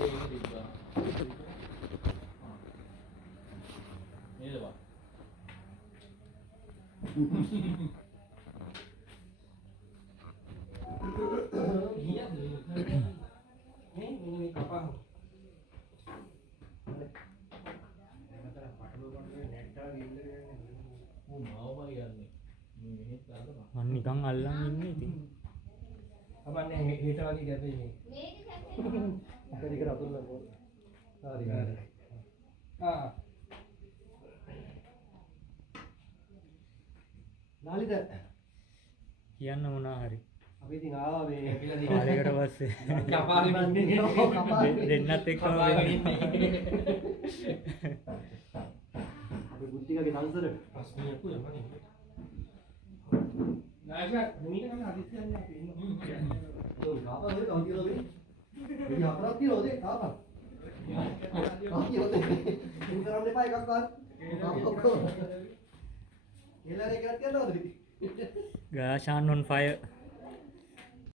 ඒක තිබ්බා. නේද බා? මේ කපා මම නිකන් අල්ලන් ඉන්නේ ඉතින්. අපන්නේ හේත වගේ ගැපේ මේ. මේක දිගට අතුල්ලා පොර. හරි හරි. නාලිද කියන්න මොනවා හරි. අපි ඉතින් ආවා මේ කාලයකට පස්සේ දෙන්නත් එක්ක අපි බුද්ධිකගේ සංසර ප්‍රශ්නයක් යමනේ. නායක මුනිට නම් අදිස්සියන්නේ අපි ඉන්න. ඔව් කාපා ඔය කවුද කියලා මේ? ඉතින් හතරක් තියෙනවා ඔතේ කාපා. කාපි ඔතේ. ඉතින් කරන්න එපා එකක් ගන්න. ඔක්කොම. එළාරේ කරත් යනවද ඉතින්? Gashan on fire.